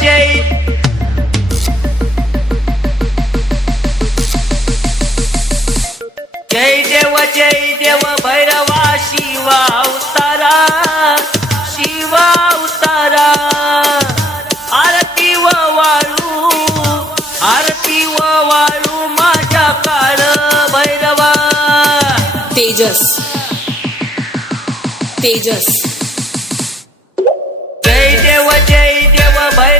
जय जय देव जय देव भैरवा शिवा उतारा शिवा उतारा आरती व वाळू आरती व वाळू माझ्या काळ भैरवा तेजस तेजस जय देव जय देव भैरव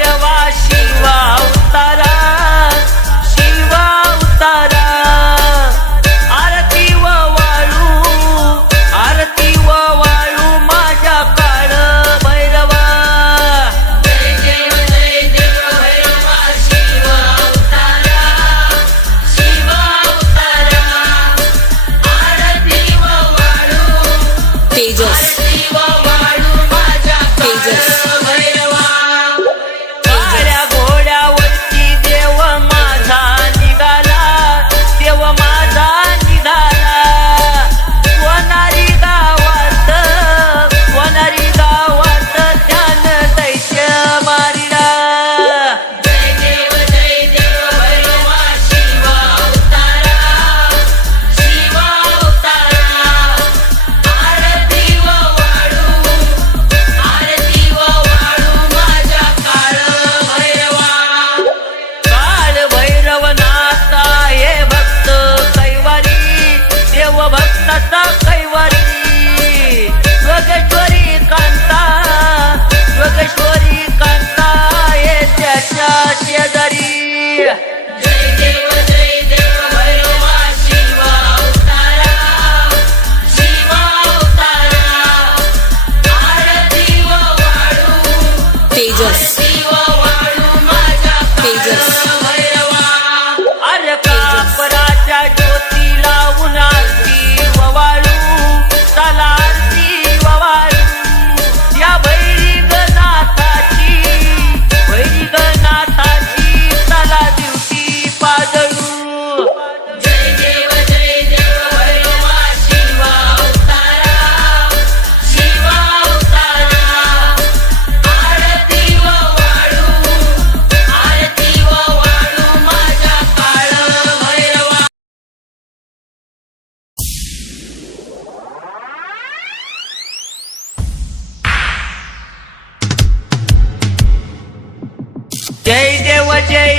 जय देव जय.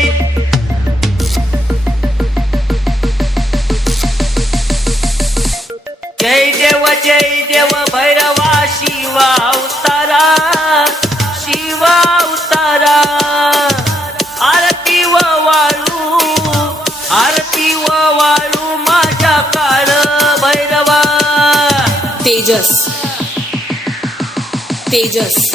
जय देव जय देव भैरवा शिवा उतारा. शिवा उतारा. आरती व वाळू आरती व वाळू माझ्या काळ भैरवा. तेजस. तेजस.